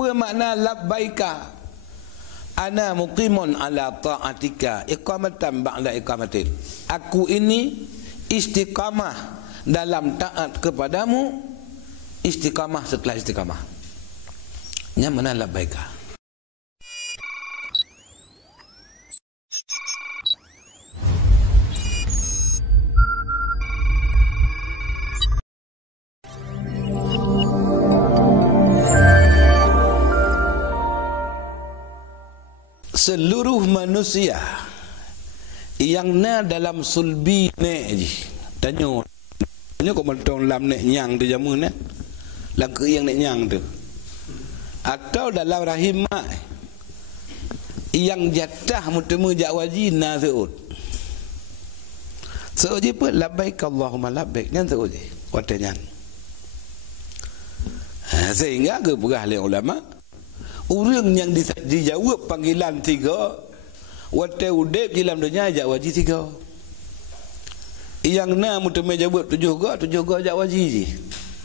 Apa makna labbaika? Ana muqimun ala ta'atika iqamatan ba'da iqamatin. Aku ini istiqamah dalam taat kepadamu, istiqamah setelah istiqamah. Yang mana labbaika? Seluruh manusia yang na dalam sulbi ne ji tanyo ko mentong lam nek nyang tu jamu ne lang ke yang nek nyang tu atau dalam rahim mak yang jatah mutemu jak waji na seut je pe labbaik Allahumma labbaik nyan seut je watanya sehingga ke perah oleh ulama orang yang dijawab panggilan tiga wate udep dalam dunia jak waji tiga. Yang na mutame jawab tujuh ga jak waji je.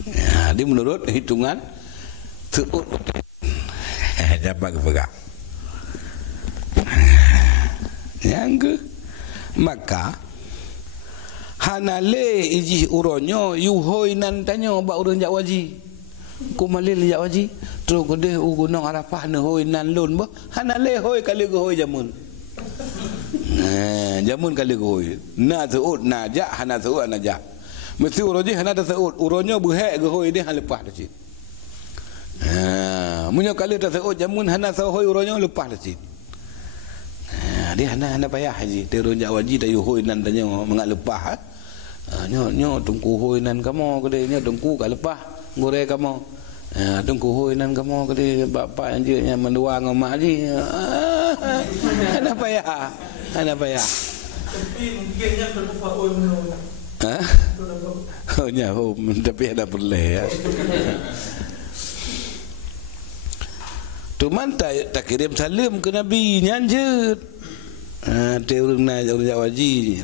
Ya, dia menurut hitungan teut. Dapat pegang. Yang ke maka hanale iji uronyo yuhoi nan tanyo ba urang jak waji. Ku malil jak waji terus gede gunung Arafah ne hoi nan lun bah hanale hoi kali go hoi jamun jamun kali go hoi na tuut na ja hana tuut na ja mesti uroji hana tuut uronyo buhek go hoi dia han lepas dah cit munyo kali ta tuut jamun hana sa hoi uronyo lepas dah cit dia hana payah haji terun jak waji ta yu hoi nan tanyo mengat lepas nyo tungku hoi nan kamu gede nyo tungku ka lepas ngore kamu tunggu hoi nan kamu kali bapak anjirnya mendua ngomak ji ana payah tapi mungkinnya berapa orang oh nya tapi ada boleh ya tuman tak kirim salam ke nabi nyanjut dia urang na urang waji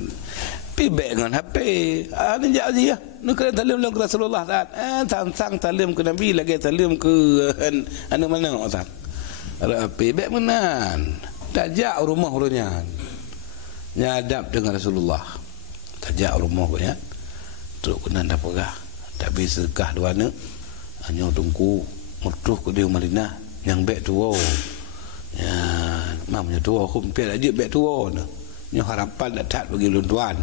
pibek dengan HP ni jak aji ya nu kena talim ke Rasulullah sang talim ke Nabi lagi talim ke anu mana tak pibek menan tajak rumah urutnya nyadap dengan Rasulullah tajak rumah ya terus kena dah pegah tak bisa kah dua ne hanya tunggu mutuh ke dia Madinah yang bek tua ya mamnya tua kumpir aja bek tua ne nyo harapan tak bagi luntuan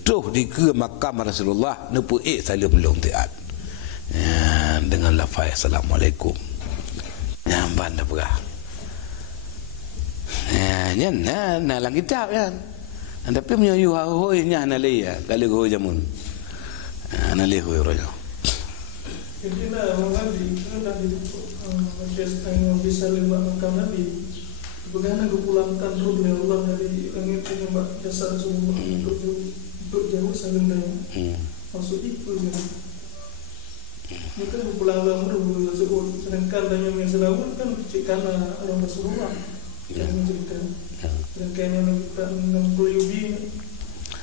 tuh di ke makam Rasulullah nepu salam long taat dengan lafaz assalamualaikum nyamban dah berah nyan na lang kitab kan tapi punya yu hoi nya na le ya kali go jamun na le hoi rojo jadi lah orang di majlis bisa lewat makam Nabi bagaimana pulangkan ruh dari Allah dari langit penyembah jasa semua untuk jauh sagendanya maksud itu ya bukan pulang dalam ruh tersebut sedangkan dalam yang selawat kan karena Allah Rasulullah yang menceritakan sedangkan yang kita 60 yubi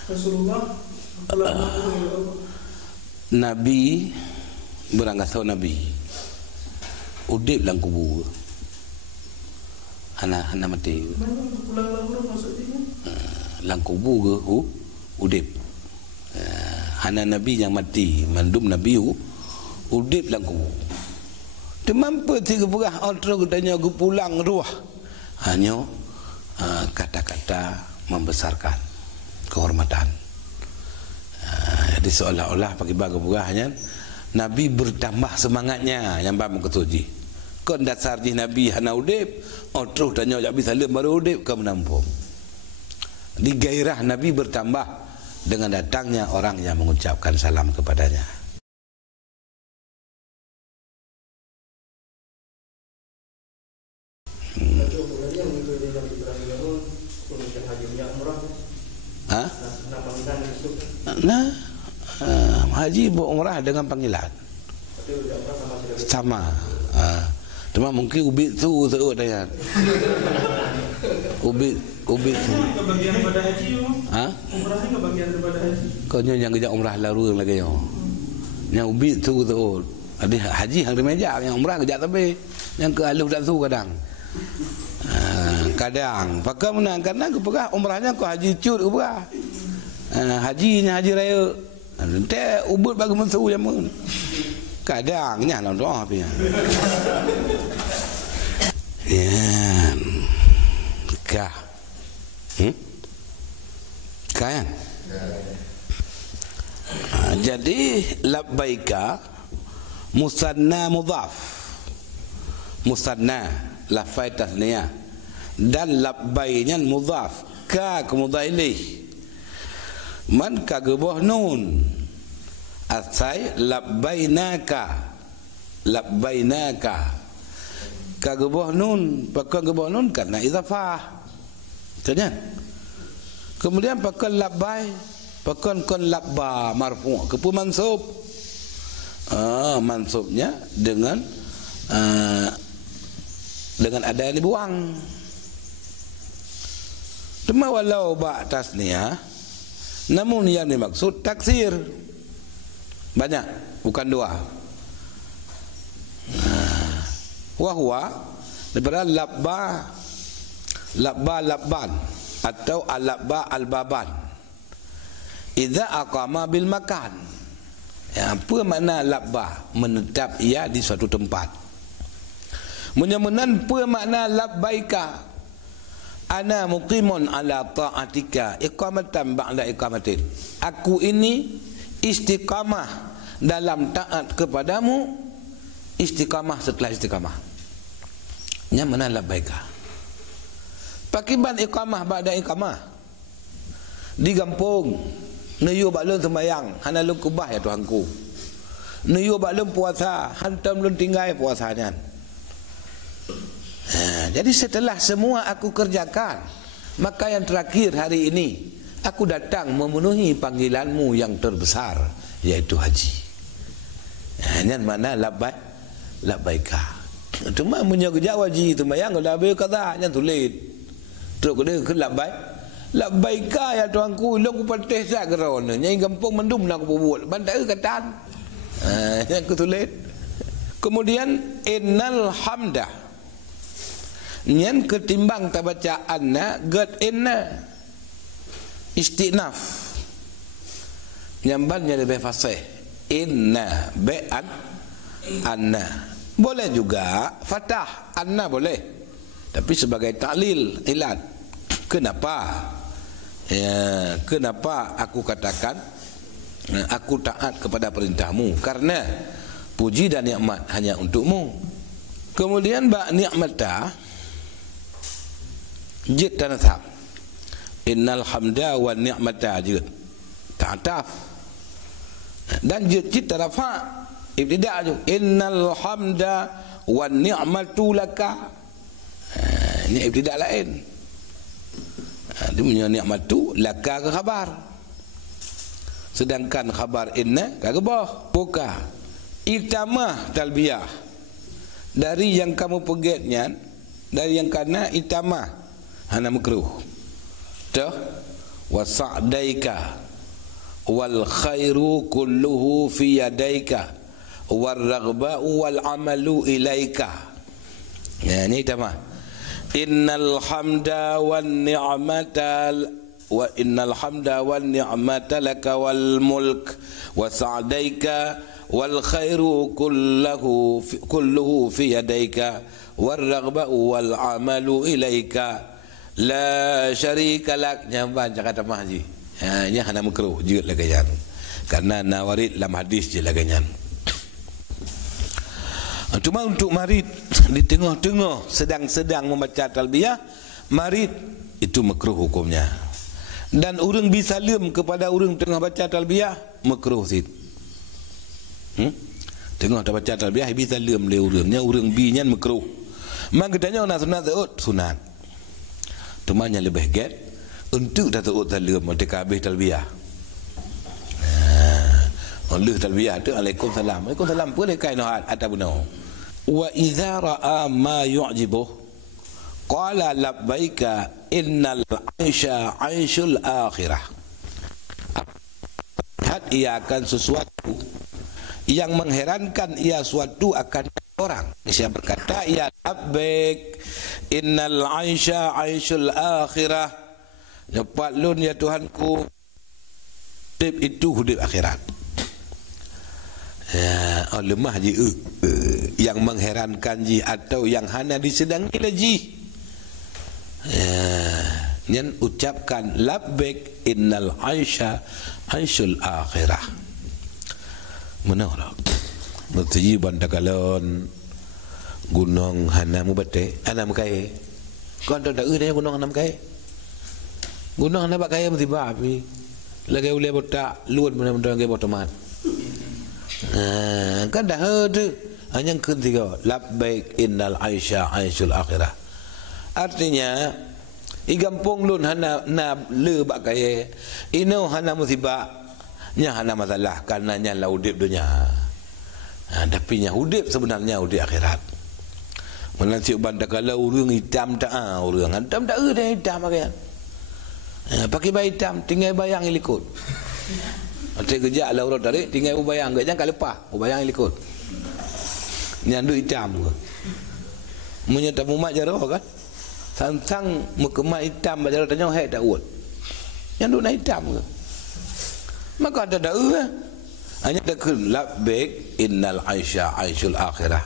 Rasulullah pulang dalam Allah Nabi berangkat tahu Nabi udip dalam kubur hana mati pulang lalu maksudnya lang kubur ke udip hana nabi yang mati mandum nabi udip lang kubur dia mampu tiga perah orang katanya aku pulang ruah hanya kata-kata membesarkan kehormatan jadi seolah-olah bagi bagai perahnya nabi bertambah semangatnya yang bang ketuji kon dasar di nabi hana udip terus tanya jak bisa salam baru udip ke menampung di gairah nabi bertambah dengan datangnya orang yang mengucapkan salam kepadanya haji buat umrah dengan panggilan sama cuma mungkin ubit tu teruk dah kan ubit bagian daripada haji umrah ni bagian daripada haji kau yang kejap umrah lalu lagi yang ubit tu teruk ada haji yang meja yang umrah kejap tapi Yang ke aluf tak tu kadang. Kadang pakai menang kadang ke perah umrahnya ke haji cut ke perah. Hajinya haji raya. Nanti ubud bagi mensu jamun. Kadangnya lah doa api. Ya. Kah. Kan? Jadi labbaika musanna mudhaf. Musanna lafai tasniyah dan labbainya mudhaf ka mudhaf ilaih. Man ka gebah nun asai labbainaka ka gebah nun pakai gebah nun karena idhafah. Tanya. Kemudian pakai labbai pakai kon labba marfu' ke mansub. Mansubnya dengan ada yang dibuang. Cuma walau ba' tasniyah, namun yang dimaksud taksir. Banyak, bukan dua. Wahwa daripada labban atau al-labba al-baban. Idza aqama bil makan. Apa makna labba? Menetap ia di suatu tempat. Menyamunan apa makna labbaika? Ana muqimun ala ta'atika iqamatan ba'da iqamatin. Aku ini istiqamah dalam taat kepadamu, istiqamah setelah istiqamah. Nya mana labbaika? Pakiban iqamah ba'da iqamah. Di kampung Nuyu baklun sembayang, hana lun kubah ya Tuhanku. Nuyu baklun puasa, hantam lun tinggai puasanya. Jadi setelah semua aku kerjakan, maka yang terakhir hari ini aku datang memenuhi panggilanmu yang terbesar, yaitu haji. Ini mana labbaika. Cuma menyegja haji sembayang kalau habis kata nya tulis. Terus dia ke labbaika ya Tuhanku, long ku patih sak kerana nyai kampung mendum nak ku buat bandar katan. Yang ku tulis. Kemudian innal hamda. Nyan ketimbang ta baca anna gad inna istinaf. Nyambannya lebih fasih. Inna be'an anna. Boleh juga fatah anna boleh. Tapi sebagai ta'lil ilat. Kenapa? Ya, kenapa aku katakan aku taat kepada perintahmu? Karena puji dan nikmat hanya untukmu. Kemudian ba nikmata jid tanasab. Innal hamda wa ni'mata jid ta'taf. Dan jid tarafa ibtida' ju. Innal hamda wa ni'matu laka. Ini ibtida' lain. Dia punya nikmat tu laka ke khabar. Sedangkan khabar inna kagabah buka itamah talbiyah. Dari yang kamu pegetnya, dari yang kana itamah hana makruh. Dah wa sa'daika wal khairu kulluhu fi yadaika war raghba'u wal amalu ilaika. Ya ni itamah. Innal hamda wan ni'mata wa innal hamda wan ni'mata laka wal mulk wa sa'daika wal khairu kulluhu fi yadaika war raghba'u wal amalu ilaika la syarika lak. Nyamban cakap tamah haji. Ini hana makruh juga lagayan. Karena nawarid dalam hadis je lagayan. Cuma untuk marid di tengah-tengah sedang-sedang membaca talbiyah, marid itu makruh hukumnya. Dan orang bisalim kepada orang tengah baca talbiyah makruh sid. Tengah dah baca talbiyah bisalim le orangnya, orang binya makruh. Mak tanya nak sunat taut sunat. Temannya lebih get untuk dah taut salim ketika habis talbiyah. Allah talbiyah tu Waalaikumsalam. Waalaikumsalam boleh kain atau benar. Wa idza ra'a ma yu'jibuh qala labbaika innal 'aisha 'aishul akhirah. Ia akan sesuatu yang mengherankan ia suatu akan orang. Siapa berkata, ya labbaik innal aisha aishul akhirah. Cepat lun ya Tuhanku, hidup itu hidup akhirat. Ya, lemah je yang mengherankan ji atau yang hana disedangi lagi. Ya, yang ucapkan labbaik innal aisha aishul akhirah. Menolak. Bertuji bandakalon gunung hana mubate anam kai. Kon tak ada dia gunung anam kai. Gunung hana bak kai mesti babi. Lagi ule botak luan mana-mana ke botomat. Kan dah ada hanya ketiga labbaik innal aisha aishul akhirah. Artinya igampung lun hana na le bak kai. Ino hana musibah nya hana masalah karena nya laudip dunia. Tapi nya udip sebenarnya udip akhirat. Mana cik bandar kalau orang hitam tak orang hitam tak ada hitam pakai. Pakai baju hitam tinggal bayang ikut. Cik kerja lah orang tarik tinggal bayang gak jangan lepas bayang ikut. Nyandu hitam ke. Menyata mumat jarah kan. Sang mukemat hitam bajar tanya hai tak uat. Nyandu na hitam ke. Maka ada hanya dekun labbaik innal aisha aishul akhirah.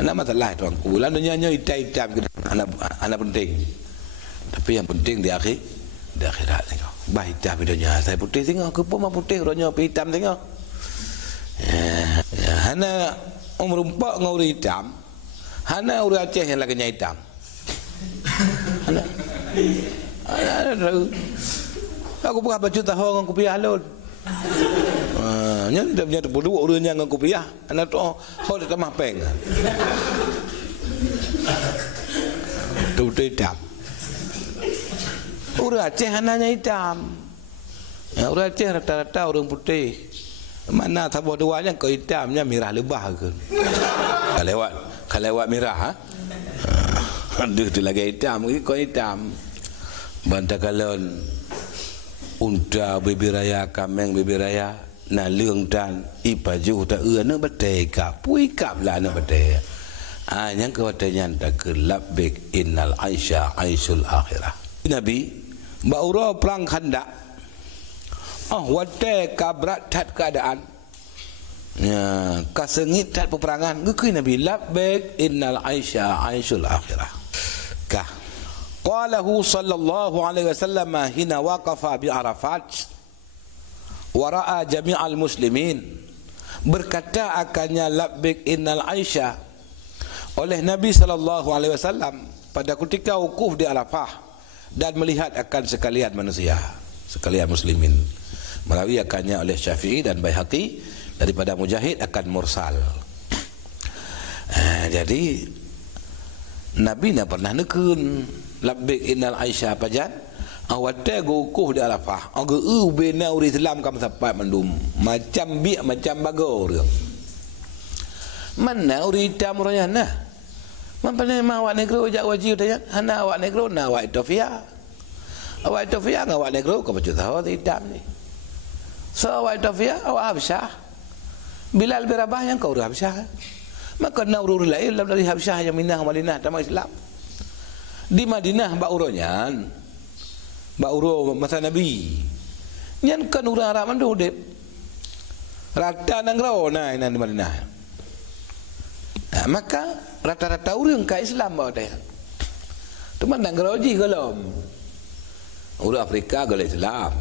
Anak masalah tuanku. Lalu nyanyi hitam anak penting. Tapi yang penting di akhirat tengok. Bah hitam hidupnya. Saya putih tengok. Kepala putih orangnya hitam tengok. Hana umur empat dengan orang hitam. Hana orang Aceh yang lagi hitam. Hana. Aku pernah baju tahu dengan kopiah halun. Nya dia perlu orang yang dengan kopiah. Anak tu hol tambah peng. Tu hitam. Orang Aceh hananya hitam. Orang Aceh rata-rata orang putih. Mana sabar duanya kau hitamnya merah lebah ke? Kalau lewat merah ha? Aduh tu lagi hitam, kau hitam. Bantakalon unta bibiraya kameng bibiraya na lương tan ipaju ta na bate ka pui kap la na bate. Yang kewatanya tak labbaik innal aisha aishul akhirah. Nabi baura perang Khandak. Wate kabrat tat keadaan. Ya, kasengit tat peperangan. Gekui Nabi labbaik innal aisha aishul akhirah. Kah qalahu sallallahu alaihi wasallam hina waqafa bi Arafat wa ra'a jami'al muslimin. Berkata akannya labbaik innal aisha oleh Nabi sallallahu alaihi wasallam pada ketika wukuf di Arafah dan melihat akan sekalian manusia, sekalian muslimin. Merawi akannya oleh Syafi'i dan Baihaqi daripada Mujahid akan mursal. Jadi Nabi nak pernah nekun labbaik innal aisha pajan awate wukuf di Arafah. Aga bena uri Islam kam sampai mandum macam biak macam bagor. Mana uri hitam orangnya nah. Mampane awak negro jak wajib tanya, hana awak negro na awak Ethiopia. Awak Ethiopia ngah awak negro kau baca tahu hitam ni. So awak Ethiopia awak Habsyah. Bilal bin Rabah yang kau Habsyah. Maka na urur lain dari Habsyah yang Minah Madinah tamak Islam. Di Madinah bauronyan. Bauro masa Nabi. Nyan kan urang Arab mandu dep. Rata nang rao na di Madinah. Maka rata-rata orang ke Islam bawa dia. Cuma nak geroji gelom. Orang Afrika gala Islam.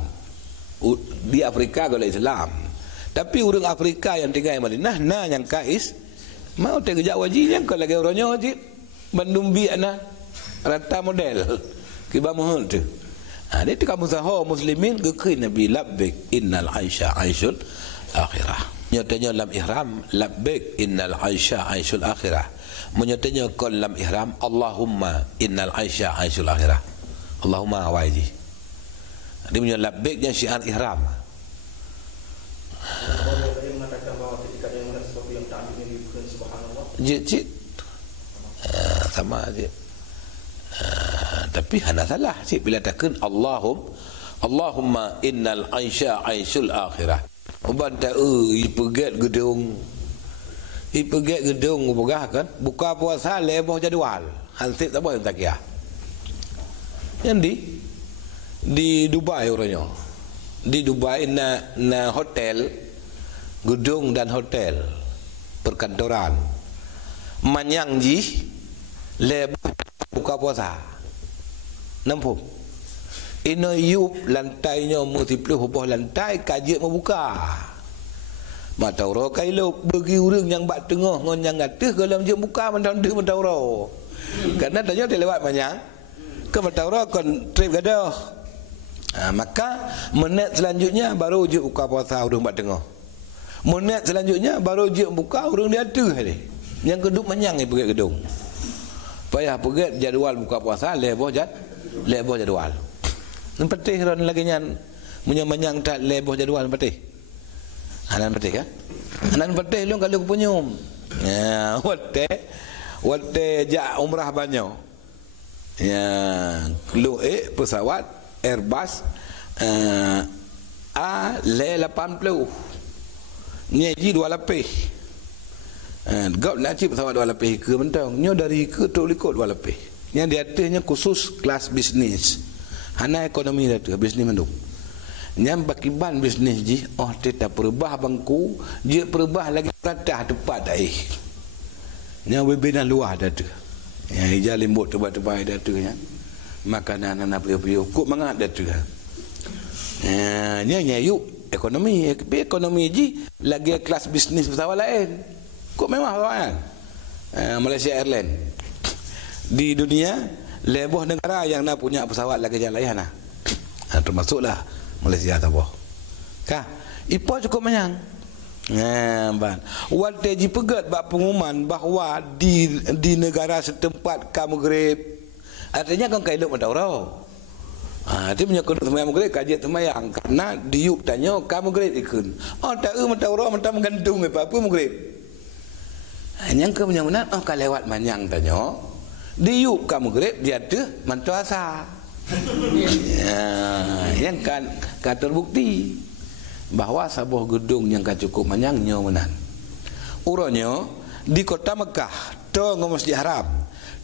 Di Afrika gala Islam. Tapi orang Afrika yang tinggal di Madinah nah yang kais mau tegak wajib yang kalau lagi orangnya wajib bandum biana rata model kiba mohon tu. Dia tu kamu sahur muslimin gekui Nabi labbaik innal aisha aishul akhirah. Nyatanya dalam ihram labbaik innal aisha aishul akhirah. Menyatanya kol dalam ihram Allahumma innal aisha aishul akhirah. Allahumma waji. Dia punya labbaiknya syiar ihram. Dia mengatakan bahawa ketika dia melihat sesuatu yang tak diingini bukan subhanallah. Cik. Sama je. Tapi hana salah cik bila takun Allahumma innal aisha aishul akhirah. Ubanta pegat gedung pergi gedung pegah kan, buka puasa leboh jadual. Hansip tak boleh tak kira. Yang di Dubai orangnya. Di Dubai na hotel, gedung dan hotel perkantoran. Manyang ji leboh buka puasa. Nampak? Ino yup lantainya multiplu hubah lantai kajian membuka. Matauro kailo bagi orang yang bak tengah ngon yang ngatih kalau dia buka mentang dia matauro. Karena tanya dia lewat banyak ke matauro kon trip gadah. Maka menit selanjutnya baru je buka puasa orang bak tengah. Menit selanjutnya baru je buka orang dia tu hari. Yang keduk menyang pergi gedung. Payah pergi jadual buka puasa leboh jadual. Petih ron lagi nyan menyang tak leboh jadual petih. Anan petih kan? Anan petih lu kalau punyum. Ya, wate ja umrah banyak. Ya, lu pesawat Airbus A380. Nyeji 2 lapis. Gap nak cip pesawat 2 lapis ke mentang. Nyo dari ke tu likut 2 lapis. Yang di atasnya khusus kelas bisnis. Hana ekonomi dah tu bisnis mendung. Yang bakiban bisnis ji, oh dia tak perubah bangku, dia perubah lagi ratah tepat dah Yang berbina luar dah tu. Yang hijau limbut tebat-tebat dah tu nya. Makanan anak periuk-periuk kok mangat dah tu. Nya yuk ekonomi ji lagi kelas bisnis pesawat lain. Kok memang kan? Malaysia Airlines. Di dunia leboh negara yang nak punya pesawat lagi jalan layan lah. Termasuklah Malaysia tak boh. Kah? Ipo cukup menyang. Ban. Wate ji pegat bak pengumuman bahawa di negara setempat kamu grip. Artinya kan kailuk mataurau. Dia punya kena semayang grip kajian semayang karena diuk tanya kamu grip ikun. Oh tak mataurau mentang menggantung apa mu grip. Yang ke punya mana? Oh kalau lewat manyang tanya. Diuk kamu grip dia tu mantuasa. Yang kan terbukti bahawa sebuah gedung yang cukup manyangnya menan. Uranya di kota Mekah, tengah Masjid Haram,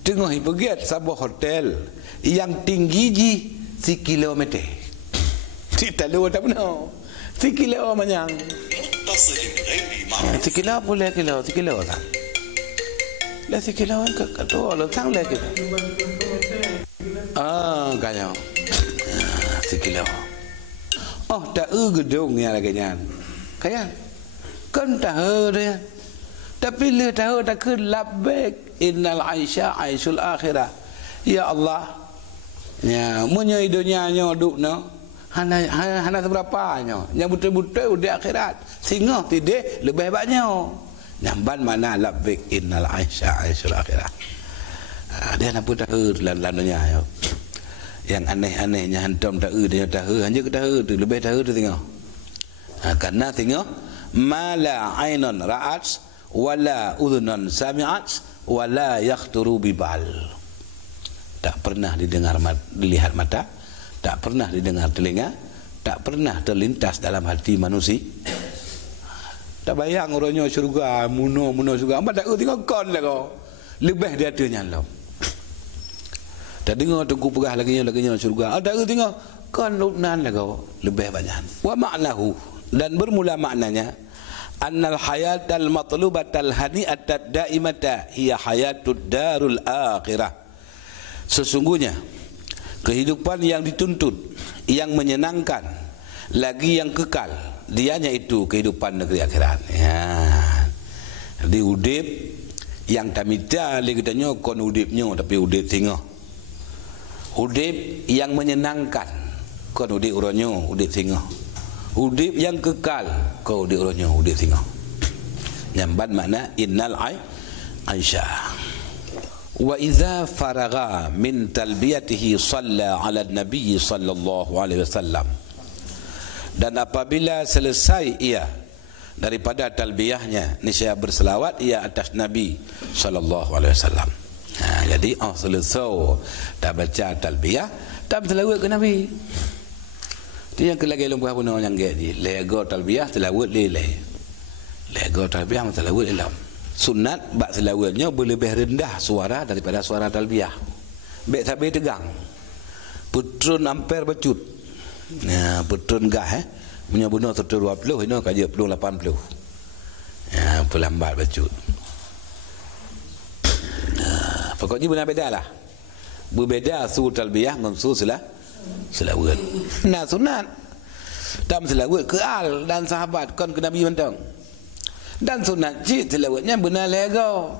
tengah hipegiat sebuah hotel yang tinggi ji 1 kilometer. Tidak tahu tak benar. 1 kilo manyang. 1 kilo boleh kilo, 1 kilo tak. Lah 1 kilo kan kata orang sang leh kita. Kaya. 1 kilo. Oh, tak gedung yang lagi nyan. Kaya. Kan tahu dia. Tapi le tahu tak ke labbaik innal aisha aisyul akhirah. Ya Allah. Ya, munyo dunia nyo duk no. Hana seberapa nyo. Yang betul-betul di akhirat. Singa tidak lebih hebatnya. Nyamban mana labbaik innal aisha aisyul akhirah. Dia nak pun tahu lalunya yo. Yang aneh-anehnya hantam tahu dia tahu hanya ke tahu tu lebih tahu tu tengok. Karena tengok mala ainun ra'at wala udhunun sami'at wala yakhturu bibal. Tak pernah dilihat mata, tak pernah didengar telinga, tak pernah terlintas dalam hati manusia. Tak bayang orangnya syurga muno syurga. Apa tak tengok kon lah kau. Lebih dia tu nyalom. Tak dengar tunggu pegah laginya syurga. Tak tengok kon luknan lah kau. Lebih banyak. Wa ma'nahu, dan bermula maknanya annal hayatal matlubatal hani'atat daimata hiya hayatud darul akhirah. Sesungguhnya kehidupan yang dituntut, yang menyenangkan, lagi yang kekal, dianya itu kehidupan negeri akhirat. Ya. Di udip yang tamita lagi tanya kon udipnya tapi udip singa. Udip yang menyenangkan, kon udip uronyo udip singa. Udip yang kekal, kau udip uronyo udip singa. Nyamban makna innal aisha. Wa idza faragha min talbiyatihi shalla ala nabi sallallahu alaihi wasallam. Dan apabila selesai ia daripada talbiyahnya, niscaya berselawat ia atas Nabi sallallahu alaihi wasallam. Jadi selesai dah baca talbiyah, tak berselawat ke Nabi. Itu yang kelagi lumpuh pun orang yang gaji. Lego talbiyah selawat lelai. Lego talbiyah selawat ilam. Sunat bak selawatnya berlebih rendah suara daripada suara talbiyah. Baik sampai tegang. Putun ampere becut. Ya, putun gah punya bunuh 120 ini kaji pelung 80. Ya, pelambat becut. Pokoknya benar beda lah. Berbeda su talbiyah dengan su selawat. Nah sunat dalam selawat keal dan sahabat kan ke Nabi mentang. Dan sunat cik selawatnya benar lega.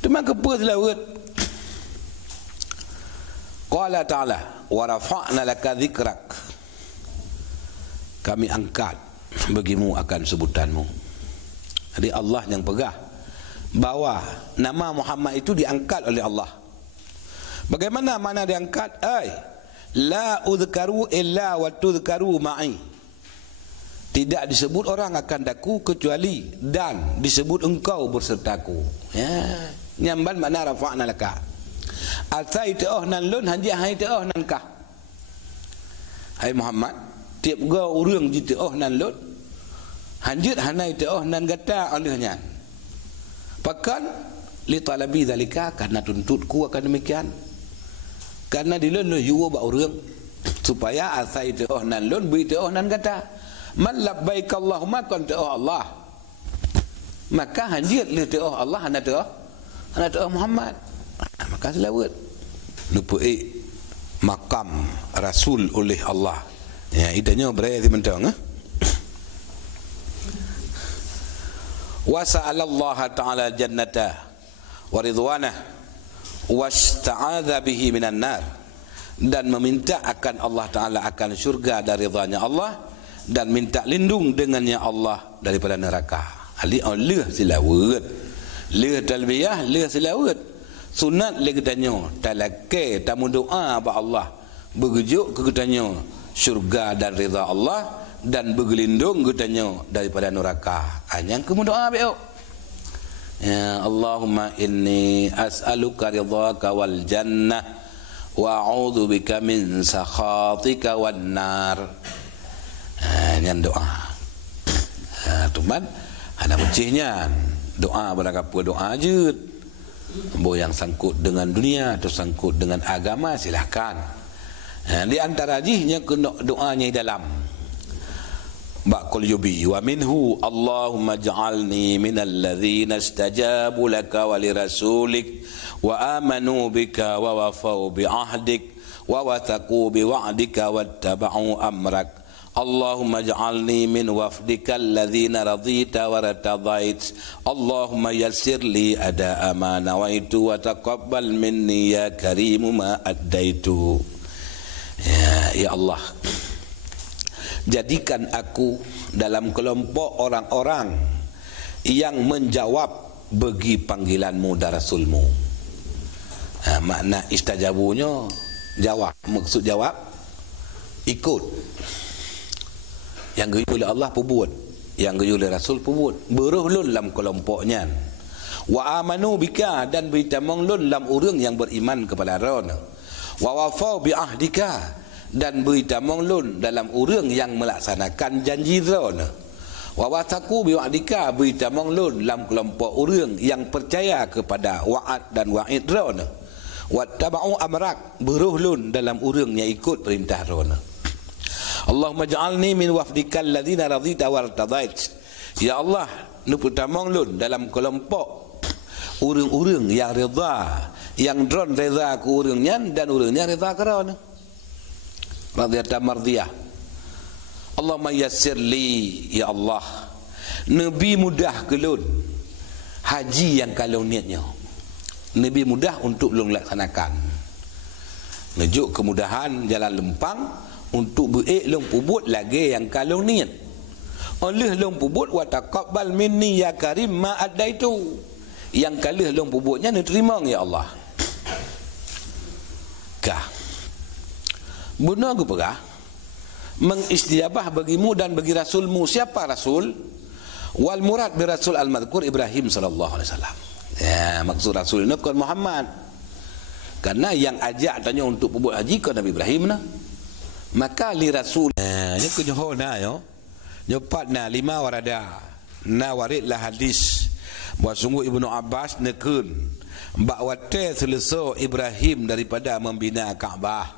Cuma kepa selawat. Qala ta'ala wa rafa'na laka dhikrak. Kami angkat bagimu akan sebutanmu. Jadi Allah yang pegah bahawa nama Muhammad itu diangkat oleh Allah. Bagaimana mana diangkat? La udhkaru illa wa tudhkaru ma'i. Tidak disebut orang akan daku kecuali dan disebut engkau bersertaku. Ya, nyamban makna rafa'na laka. Atai ta'ah nan lun hanji hai ta'ah nan kah. Hai Muhammad, tiap ga urang ji ta'ah nan lun. Hanjit hanai ta'ah nan gata olehnya. Pakan li talabi zalika, karena tuntutku akan demikian. Karena dilun lu yuwa ba urang supaya asai ta'ah nan lun bi ta'ah nan gata. Man labbaik Allahumma kan ta'ah Allah. Maka hanjit li ta'ah Allah hana ta'ah Muhammad. Maka selawat lupai makam Rasul oleh Allah. Ya, idanya berarti mentang wa sa'alallaha ta'ala jannata wa ridwanah wasta'adha bihi minan nar, dan meminta akan Allah Ta'ala akan syurga dan ridhanya Allah, dan minta lindung dengannya Allah daripada neraka. Ali Allah selawat, le talbiyah, le selawat. Sunat le katanya talakai tamu doa ba Allah berujuk ke katanya syurga dan ridha Allah, dan berlindung katanya daripada neraka. Hanya kamu doa baik. Ya Allahumma inni as'aluka ridhaka wal jannah wa a'udzu bika min sakhatika wan nar. Yang doa. Tuman ana becihnya doa berapa doa je. Bo yang sangkut dengan dunia atau sangkut dengan agama silahkan. Di antara jihnya doanya dalam baqul yubi wa minhu Allahumma ja'alni minal ladzina istajabu laka wa li rasulik wa amanu bika wa wafau bi ahdik wa wathaqu bi wa'dika wattaba'u amrak. Allahumma ja'alni min wafdika alladhina radita wa ratadait. Allahumma yassir li ada ma nawaitu wa taqabbal minni ya karimu ma addaitu. Ya Allah, jadikan aku dalam kelompok orang-orang yang menjawab bagi panggilanmu dan Rasulmu. Makna istajabunya jawab, maksud jawab ikut. Yang geyu oleh Allah pun, yang geyu oleh Rasul pun, beruh lun dalam kelompoknya. Wa amanu bika, dan bertamong lun dalam orang yang beriman kepada Ron. Wa wafau bi ahdika, dan bertamong lun dalam orang yang melaksanakan janji Ron. Wa wasaku bi wa'dika, bertamong lun dalam kelompok orang yang percaya kepada wa'ad dan wa'id Ron. Wa taba'u amrak, beruh lun dalam orang yang ikut perintah Ron. Allahumma ja'alni min wafdikal ladzina radita wa ratadait. Ya Allah, nu putamong lun dalam kelompok urang-urang yang redha, yang dron redha ku urangnya dan urangnya redha kerana radiyata mardiyah. Allahumma yassir li, ya Allah, nabi mudah ke lun haji yang kalau niatnya. Nabi mudah untuk lun laksanakan. Ngejuk kemudahan jalan lempang untuk beik long pubut lagi yang kalau niat. Oleh long pubut wa taqabbal minni ya karim ma addaitu. Yang kalih long pubutnya diterima ya Allah. Kah. Benar ke pegah? Mengistijabah bagimu dan bagi Rasulmu. Siapa Rasul? Wal murad bi Rasul al-madhkur Ibrahim sallallahu alaihi wasallam. Ya, maksud Rasul ini kan Muhammad. Karena yang ajak tanya untuk pubut haji kan Nabi Ibrahim nah. Maka li Rasul ini kunyohona yo. Nyopat na 5 warada. waridlah hadis bahawa sungguh Ibnu Abbas nekeun bahawa selesai Ibrahim daripada membina Kaabah.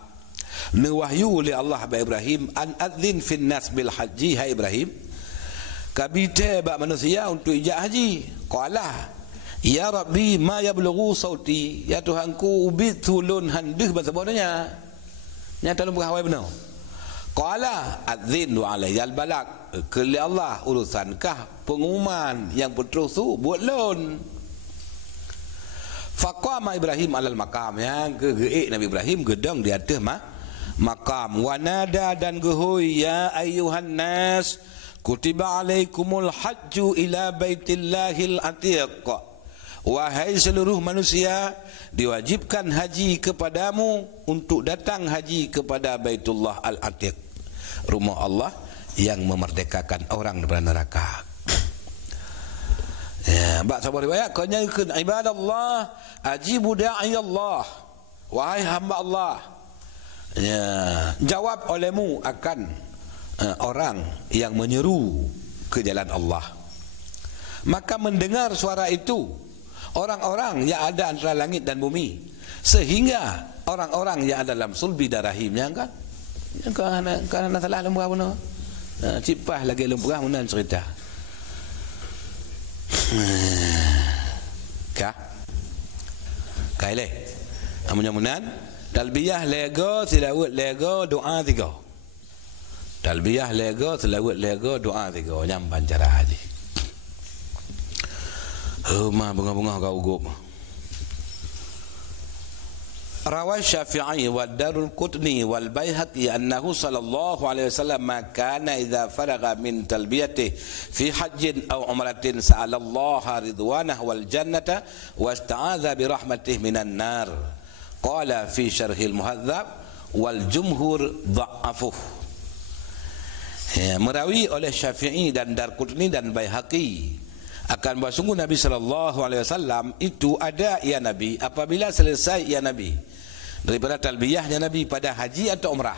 Wahyu li Allah ba Ibrahim an adzin fin nas bil haji, hai Ibrahim kabite ba manusia untuk ijak haji. Qala ya rabbi ma yablughu sauti, ya Tuhanku ubit tulun handeuh bahasa bodanya nya talung berhawai benar. Qala adzin wa alayyal balak, ke Allah urusankah pengumuman yang berterus tu buat lon. Faqama Ibrahim alal maqam, yang gegeik Nabi Ibrahim gedang di atas maqam. Wanada dan gehui ya ayyuhan nas kutiba alaikumul hajju ila baitillahil atiq, wahai seluruh manusia diwajibkan haji kepadamu untuk datang haji kepada Baitullah al-Atiq, rumah Allah yang memerdekakan orang daripada neraka. Ya, bab sabar riwayat kau nyanyikan ibadallah ajibu da'i Allah, wahai hamba Allah, ya, jawab olehmu akan orang yang menyeru ke jalan Allah. Maka mendengar suara itu orang-orang yang ada antara langit dan bumi, sehingga orang-orang yang ada dalam sulbi darahimnya kan, kan salah lemburah pun cipah lagi lemburah pun cerita kah kaileh mudah-mudahan talbiyah lega tilawat lega doa tiga, talbiyah lega tilawat lega doa tiga, nyampan cara haji. Ma bunga-bunga kau ugup. Rawai Syafi'i wa Darul Qutni wal Baihaqi annahu sallallahu alaihi wasallam ma kana idza faragha min talbiyatihi fi hajjin aw umratin sa'ala Allah ridwanahu wal jannata wasta'adha bi rahmatihi minan nar. Qala fi syarhil muhadzab wal jumhur dha'afuh. Merawi oleh Syafi'i dan Darqutni dan Baihaqi akan bahawa sungguh Nabi SAW itu ada ya Nabi apabila selesai ya Nabi daripada talbiyahnya Nabi pada haji atau umrah,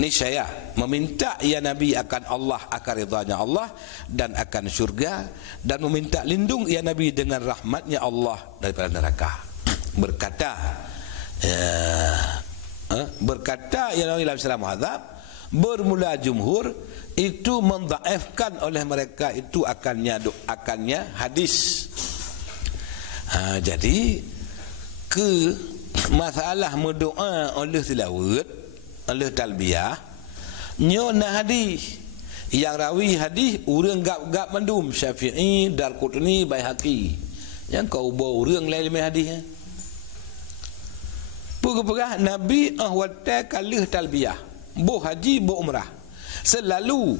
niscaya meminta ya Nabi akan Allah, akan ridhanya Allah dan akan syurga, dan meminta lindung ya Nabi dengan rahmatnya Allah daripada neraka. Berkata ya Nabi dalam surah Muhadzab, bermula jumhur itu mendhaifkan oleh mereka itu akannya hadis. Jadi ke masalah berdoa oleh tilawat oleh talbiyah nyona hadis yang rawi hadis urang gap-gap mandum Syafi'i, Darqutni, Baihaqi, yang kau bawa urang lain hadis. Pegah Nabi ahwata kalih talbiyah bo haji bo umrah selalu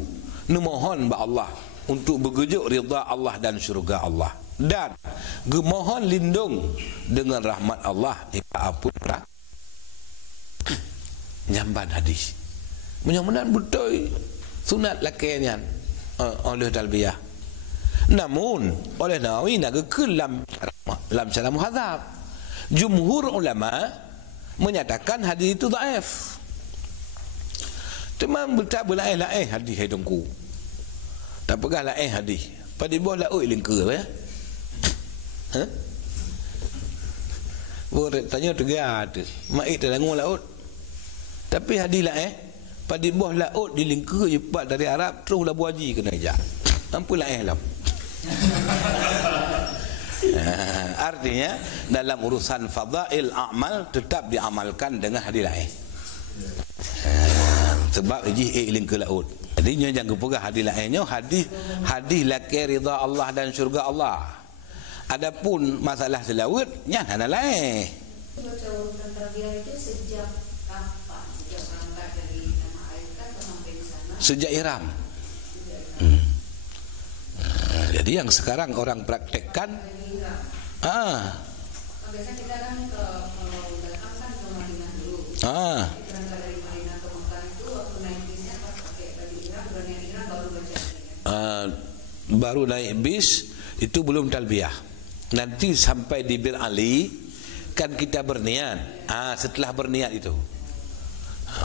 memohon ba Allah untuk bergejuk ridha Allah dan syurga Allah, dan gemohon lindung dengan rahmat Allah apun nyamban hadis. Mudah-mudahan betul sunat lakian oleh talbiyah. Namun oleh Nawawi nak ke dalam syarah Muhadzab, jumhur ulama menyatakan hadis itu dhaif. Cuma tak berlain-lain hadis hidungku. Tak pegah lain hadis. Pada bawah laut lingkar ya. Boleh tanya tegar tu. Mai tak langung laut. Tapi hadis lain pada bawah laut di lingkar cepat dari Arab terus Labu Haji kena ajak. Mampu lain lah. Artinya dalam urusan fadail amal tetap diamalkan dengan hadis lain. Sebab ijih iling ke laut. Jadi nya jangan pegah hadis lainnya, hadis laki ridha Allah dan syurga Allah. Adapun masalah selawat nya hana lain. Baca urutan talbiyah itu sejak kapan? Sejak berangkat dari tanah air kan sampai di sana? Sejak ihram. Jadi yang sekarang orang praktekkan biasanya kita kan kalau datang kan ke Madinah dulu. Berangkat dari Madinah ke Mekah itu waktu naik bisnya pas pakai baju ihram, berniat ihram baru baca. Baru naik bis itu belum talbiyah. Nanti sampai di Bir Ali kan kita berniat. Setelah berniat itu.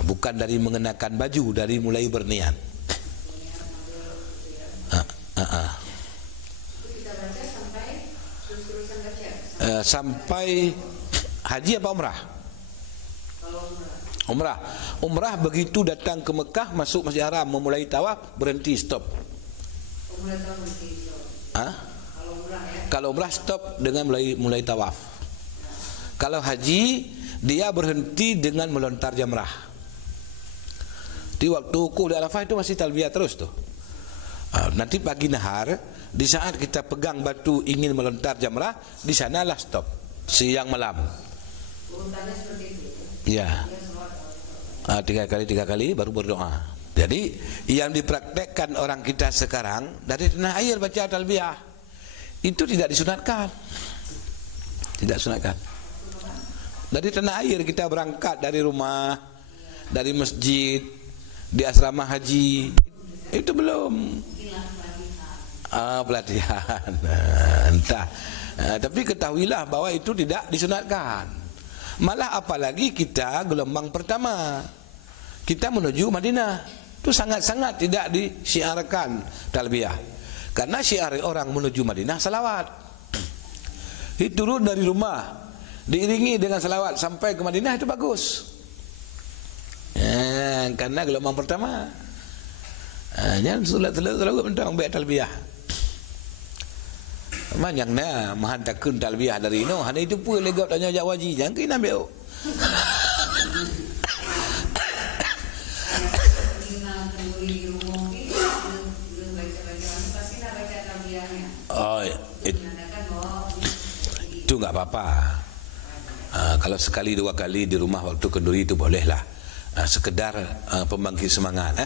Bukan dari mengenakan baju, dari mulai berniat. Kita baca sampai terus-terusan baca. Sampai haji apa umrah? Kalau umrah. Umrah begitu datang ke Mekah, masuk Masjid Haram, memulai tawaf, berhenti, stop. Umrah tahu berhenti. Kalau umrah ya. Kalau umrah stop dengan mulai tawaf. Kalau haji dia berhenti dengan melontar jamrah. Di waktu wukuf di Arafah itu masih talbiyah terus tuh. Nanti pagi nahar, di saat kita pegang batu ingin melontar jamrah, di sanalah stop. Siang malam. Urutannya seperti itu. Ya. 3 kali baru berdoa. Jadi yang dipraktekkan orang kita sekarang dari tanah air baca talbiyah itu tidak disunatkan. Tidak sunatkan. Dari tanah air kita berangkat dari rumah, dari masjid, di asrama haji, itu belum. Pelatihan. Entah. Tapi ketahuilah bahwa itu tidak disunatkan. Malah apalagi kita gelombang pertama, kita menuju Madinah, itu sangat-sangat tidak disiarkan talbiyah. Karena syiar orang menuju Madinah salawat. Itu turun dari rumah diiringi dengan salawat sampai ke Madinah, itu bagus. Karena gelombang pertama. Jangan selalu mentang baik talbiyah. Manyangna mahantakun talbiyah dari no, hanya itu pun legap tanya jawab haji, jangan kena ambil. Oh, itu enggak apa-apa. Kalau sekali 2 kali di rumah waktu kenduri itu bolehlah. Sekedar pembangkit semangat.